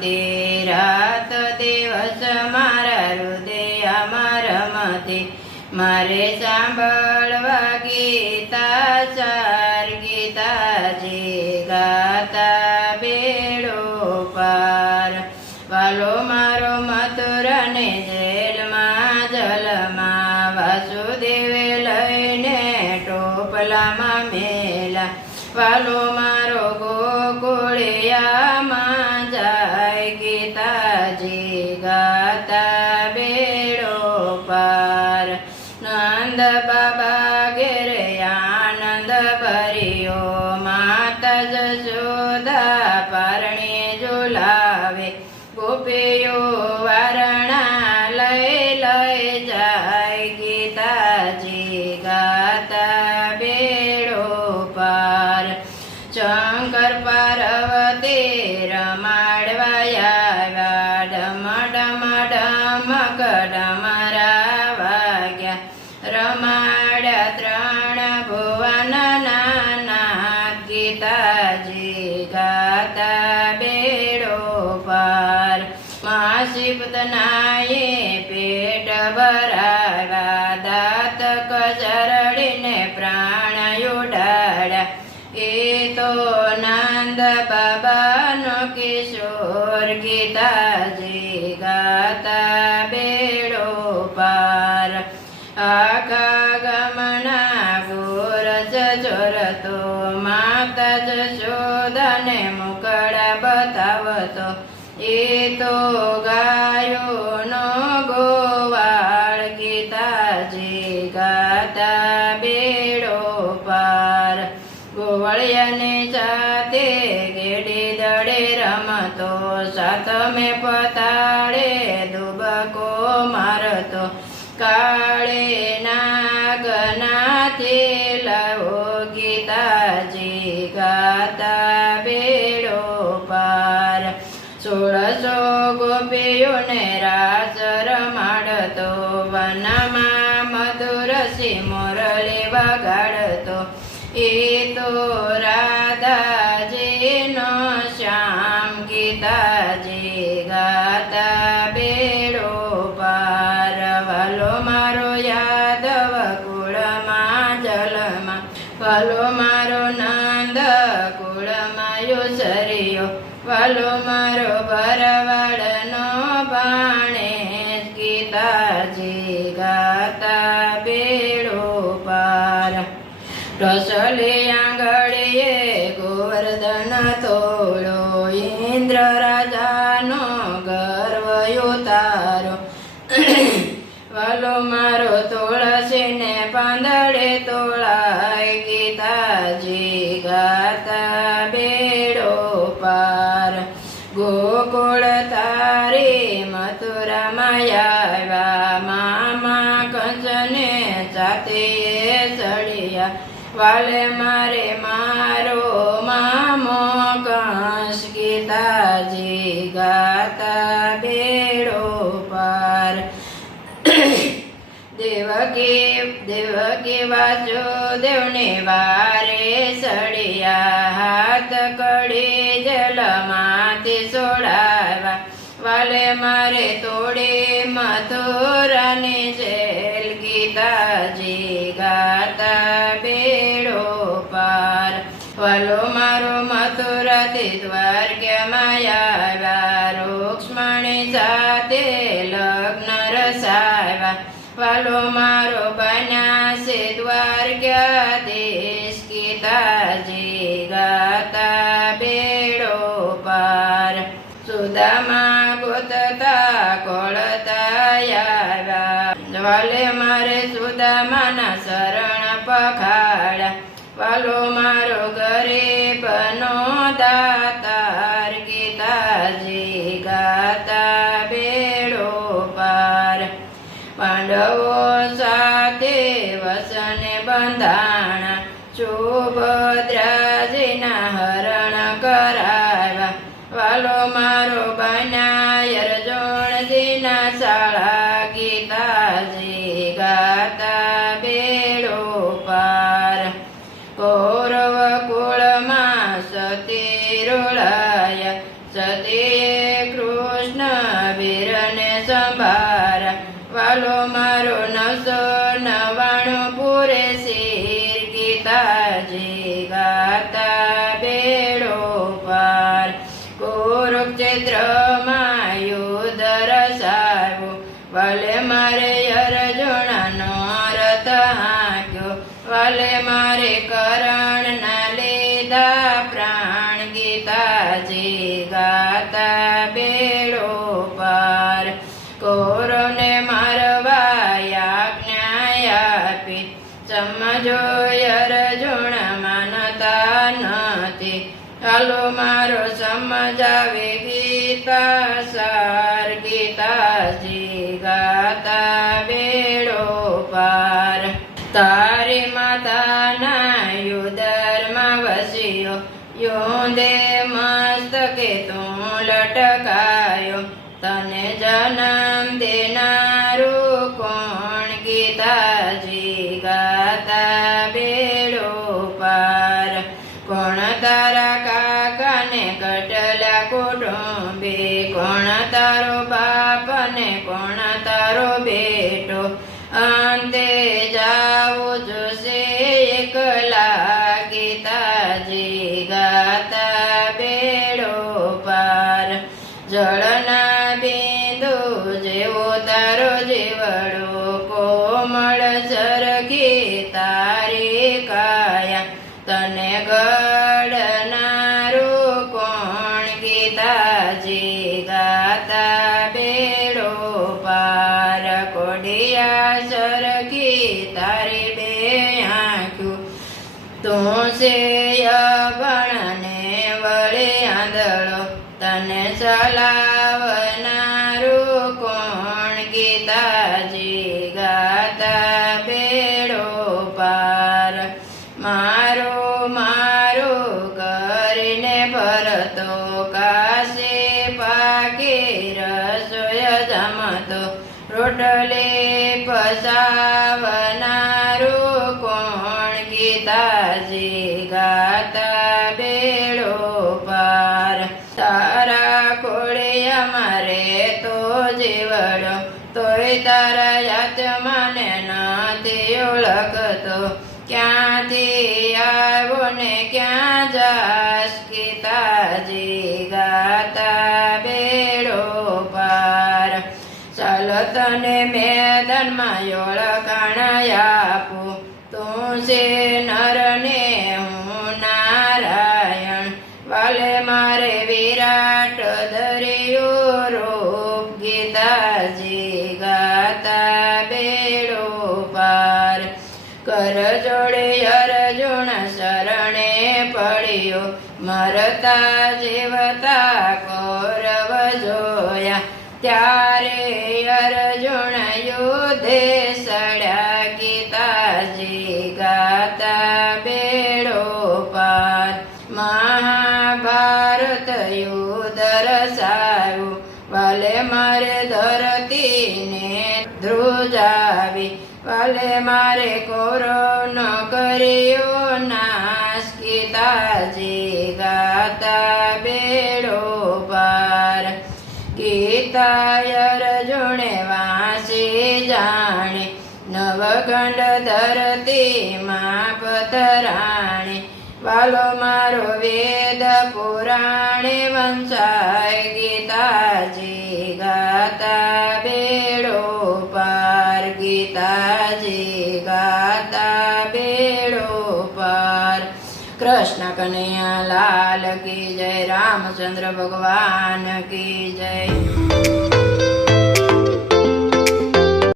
રમતી રાત દિવસ મારા હૃદયમાં રમતી મારે સાંભળવા ગીતા ચાર ગીતાજી ગાતા બેડો પાર વાલો મારો મથુરાને જેલમાં જલમાં વાસુદેવે લઈને ટોપલામાં મેલા વાલો મારો ગોકુળિયામાં જાય ગીતાજી ગાતા બેડો પાર નંદ બાબા ઘેરે આનંદ ભર્યો માતા જશોદા પારણે ઝુલાવે ગોપીઓ વારણા લઈ લઈ જાય ગીતાજી ગાતા બેડો પાર શંકર પાર્વતી રમાડવાયા ડમ ડમ ડમક ડમરા વાગ્યા રમાડ્યા ત્રણ ભુવન નાથ ગીતાજી ગાતા બેડો પાર માસી પૂતનાએ પેટ ભરાવ્યા દાંત કચરડીને પ્રાણ ઉડાડ્યા એ તો નંદ બાબાનો કિશોર ગીતાજી ગાતા બેડો પાર આખા ગામના ગોરજ ચોરતો માતા જશોદાને મુકડા બતાવતો એ તો ગાયોનો ગોવાળ ગીતાજી ગાતા બેડો પાર ગોવળિયાને સાથે ગેડી દડે રમતો સાતમે પતાળે દુબકો મારતો કાળે નાગનાથી લાવો ગીતાજી ગાતા બેડો પાર 1600 ગોપીઓને રાસ રમાડતો વનમાં મધુરસી મોરલી વગાડતો એ તો રાધાજીનો શ્યામ ગીતાજી ગાતા બેડો પાર વાલો મારો યાદવ કુળમાં જલમાં વાલો મારો નંદ કુળમાં યુસરિયો વાલો મારો ભરવાડનો ભાણેજ ગીતાજી ગાતા બેડો પાર રસલી આંગળીએ ગોવર્ધન તોડો ઇન્દ્ર રાજાનો ગર્વ ઉતારો વાલો મારો તુળસીને પાંદડે તોળાય ગીતાજી ગાતા બેડો પાર ગોકુળ તારી મથુરામાં આવ્યા મામા કંસને સાથે ચડ્યા વાલે મારે મારો મામો કંસ ગીતાજી ગાતા બેડો પાર દેવકી વાસુદેવને વારે સળિયા હાથ કડી જલમાંથી સોડાવ્યા વાલે મારે તોડી મથુરાની જેલ ગીતાજી ગાતા બેડો પાર વાલો મારો મથુરાથી દ્વારકામાં આવ્યા રૂક્ષ્મણી સાથે લગ્ન રસાવ્યા વાલો મારો બન્યા છે દ્વારકાધીશ ગીતાજી ગાતા બેડો પાર સુદામા ગોતતા કોળતા આવ્યા વાલે મારે સુદામાના શરણ પખાડ્યા વાલો મારો ગરીબનો દાતાર ગીતાજી ગાતા બેડો પાર પાંડવો સાથે વસને બંધાણા સુભદ્રાજીના હરણ કરાવ્યા વાલો મારો બન્યા અર્જુનજીના શાળા ગીતાજી ગાતા બેડો પાર કૌરવ કુળમાં સતી રોળાયા સતીએ કૃષ્ણ વીરને સંભારા વાલો મારો 999 પૂરે શિર ગીતાજી ગાતા બેડો પાર કુરુક્ષેત્રમાં યુદ્ધ રસાવ્યું વાલે મારે અર્જુનનો રથ હાંક્યો વાલે મારે કરણના લીધા પ્રાણ ગીતાજી ગાતા બેડો પાર કૌરવને મારવા આજ્ઞા આપી સમજો અર્જુન માનતા નથી હાલો મારો સમજાવે ગીતા સાર ગીતાજી ગાતા બેડો પાર તારી માતાના યુદરમાં વસ્યો યોંધે મસ્તકે તું લટકાયો તને જન્મ દેનારું કોણ ગીતાજી ગાતા બેડો પાર કોણ તારા કાકાને કટલા કુટુંબે કોણ તારો બાપ ને કોણ તારો બેટો અંતે જાવું જોશે એકલા ગીતાજી ગાતા બેડો પાર જળના બિંદુ જેવો તારો જીવડો કોમળ સરખી તારી કાયા તને ગળનારું કોણ ગીતાજી ગાતા બેડો પાર કોડિયા સરખી તારી બે આંખ્યું તું છે અભણને વળી આંધળો તને ચલાવનારું કોણ ગીતાજી ગાતા બેડો પાર મારું મારું કરીને ભરતો કાશે પાકી રસોય જમતો રોટલી પસાવનારું કોણ ગીતાજી ગાતા બેડો પાર તારા કોળે અમારે તો જીવડો તોય તારા આત્માને નથી ઓળખતો ક્યાંથી આવ્યો ને ક્યાં જાસ ગીતાજી ગાતા બેડો પાર ચાલ તને મેદાનમાં ઓળખાણ આપું તું છે નર ને હું નારાયણ વાલે મારે વિરાટ દરિયો રૂપ ગીતાજી ગાતા બેડો પાર કર જોડે અર્જુન શરણે પડ્યો મરતા જીવતા કૌરવ જોયા ત્યારે અર્જુન યુદ્ધે સડ્યા ગીતાજી ગાતા બેડો પાર મહાભારત યુદ્ધ રસાયું વાલે મારે ધરતીને ધ્રુજાવી વાલે મારે કૌરવનો કર્યો નાશ ગીતાજી ગાતા બેડો પાર ગીતા અર્જુને વાંચી જાણે નવખંડ ધરતીમાં પથરાણી વાલો મારો વેદ પુરાણે વંચાય ગીતાજી ગાતા બેડો પાર ગીતાજી ગાતા બેડો પાર કૃષ્ણ કનૈયા લાલ કી જય રામચંદ્ર ભગવાન કી જય